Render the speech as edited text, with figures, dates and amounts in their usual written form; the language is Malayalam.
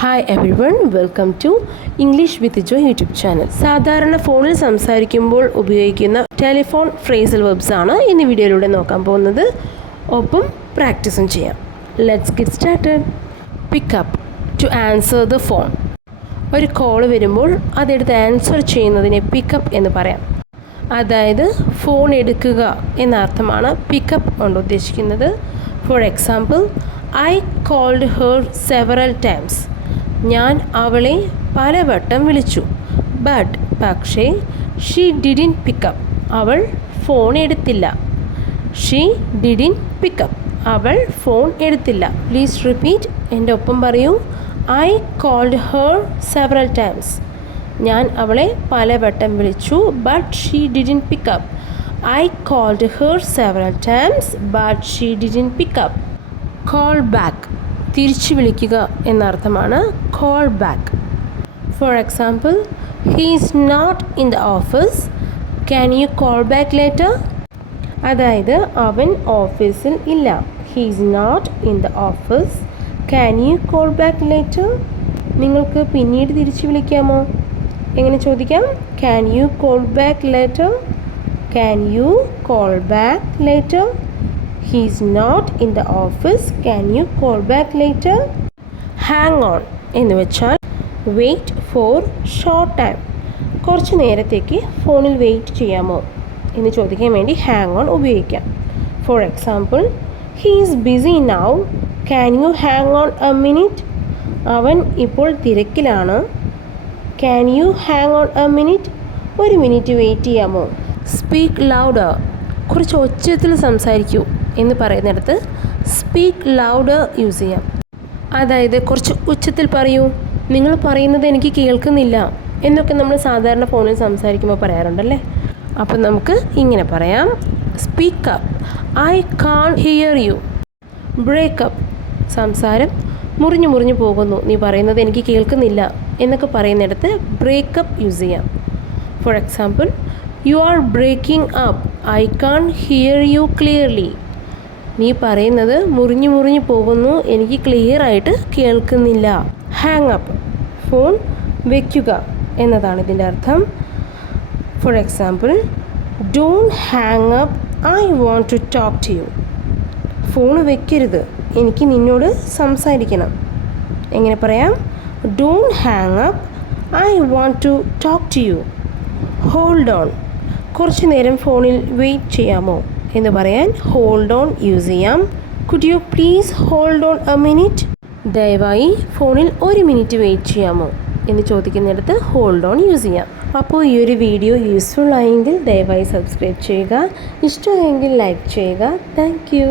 Hi everyone, welcome to English with Jo YouTube channel. സാധാരണ ഫോണിൽ സംസാരിക്കുമ്പോൾ ഉപയോഗിക്കുന്ന ടെലിഫോൺ ഫ്രേസൽ വെർബ്സ് ആണ് ഇന്ന് വീഡിയോയിലൂടെ നോക്കാൻ പോകുന്നത്. ഒപ്പം പ്രാക്ടീസും ചെയ്യാം. Let's get started. Pick up, to answer the phone. ഒരു കോൾ വരുമ്പോൾ അതെടുത്ത് ആൻസർ ചെയ്യുന്നതിനെ പിക്കപ്പ് എന്ന് പറയാം. അതായത് ഫോൺ എടുക്കുക എന്ന അർത്ഥമാണ് പിക്കപ്പ് കൊണ്ട് ഉദ്ദേശിക്കുന്നത്. For example, I called her several times. ഞാൻ അവളെ പലവട്ടം വിളിച്ചു. പക്ഷേ ഷീ ഡിഡിൻ പിക്കപ്പ്. അവൾ ഫോൺ എടുത്തില്ല. She didn't pick up. അവൾ ഫോൺ എടുത്തില്ല. Please repeat. എൻ്റെ ഒപ്പം പറയൂ. I called her several times. ഞാൻ അവളെ പലവട്ടം വിളിച്ചു. But she didn't pick up. I called her several times but she didn't pick up. Call back, തിരിച്ചു വിളിക്കുക എന്നർത്ഥമാണ് call back. For example, he is not in the office. Can you call back later? അതായത് അവൻ ഓഫീസിൽ ഇല്ല. He is not in the office. Can you call back later? നിങ്ങൾക്ക് പിന്നീട് തിരിച്ചു വിളിക്കാമോ? എങ്ങനെ ചോദിക്കാം? Can you call back later? Can you call back later? He is not in the office. Can you call back later? Hang on എന്ന് വെച്ചാൽ വെയിറ്റ് ഫോർ ഷോർട്ട് ടൈം. കുറച്ച് നേരത്തേക്ക് ഫോണിൽ വെയിറ്റ് ചെയ്യാമോ എന്ന് ചോദിക്കാൻ വേണ്ടി ഹാങ് ഓൺ ഉപയോഗിക്കാം. Four example, he is busy now. Can you hang on a minute? അവൻ ഇപ്പോൾ തിരക്കിലാണ്. Can you hang on a minute? ഒരു മിനിറ്റ് വെയിറ്റ് ചെയ്യാമോ? സ്പീക്ക് ലൗഡർ, കുറച്ച് ഒച്ചത്തിൽ സംസാരിക്കൂ എന്ന് പറയുന്നിടത്ത് സ്പീക്ക് ലൗഡർ യൂസ് ചെയ്യാം. അതായത് കുറച്ച് ഉച്ചത്തിൽ പറയൂ, നിങ്ങൾ പറയുന്നത് എനിക്ക് കേൾക്കുന്നില്ല എന്നൊക്കെ നമ്മൾ സാധാരണ ഫോണിൽ സംസാരിക്കുമ്പോൾ പറയാറുണ്ടല്ലേ. അപ്പം നമുക്ക് ഇങ്ങനെ പറയാം. Speak up, I can't hear you. Break up, സംസാരം മുറിഞ്ഞു പോകുന്നു, നീ പറയുന്നത് എനിക്ക് കേൾക്കുന്നില്ല എന്നൊക്കെ പറയുന്നിടത്ത് ബ്രേക്കപ്പ് യൂസ് ചെയ്യാം. For example, you are breaking up. I can't hear you clearly. നീ പറയുന്നത് മുറിഞ്ഞു പോകുന്നു, എനിക്ക് ക്ലിയർ ആയിട്ട് കേൾക്കുന്നില്ല. ഹാങ് അപ്പ്, ഫോൺ വയ്ക്കുക എന്നതാണ് ഇതിൻ്റെ അർത്ഥം. For example, don't hang up, I want to talk to you. Phone വയ്ക്കരുത്, എനിക്ക് നിന്നോട് സംസാരിക്കണം. എങ്ങനെ പറയാം? Don't hang up, I want to talk to you. Hold on, കുറച്ച് നേരം ഫോണിൽ വെയിറ്റ് ചെയ്യാമോ എന്ന് പറയാൻ ഹോൾഡ് ഓൺ യൂസ് ചെയ്യാം. Could you please hold on a minute? ദയവായി ഫോണിൽ ഒരു മിനിറ്റ് വെയിറ്റ് ചെയ്യാമോ എന്ന് ചോദിക്കുന്നിടത്ത് ഹോൾഡ് ഓൺ യൂസ് ചെയ്യാം. അപ്പോൾ ഈ ഒരു വീഡിയോ യൂസ്ഫുൾ ആയെങ്കിൽ ദയവായി സബ്സ്ക്രൈബ് ചെയ്യുക. ഇഷ്ടമായെങ്കിൽ ലൈക്ക് ചെയ്യുക. Thank you.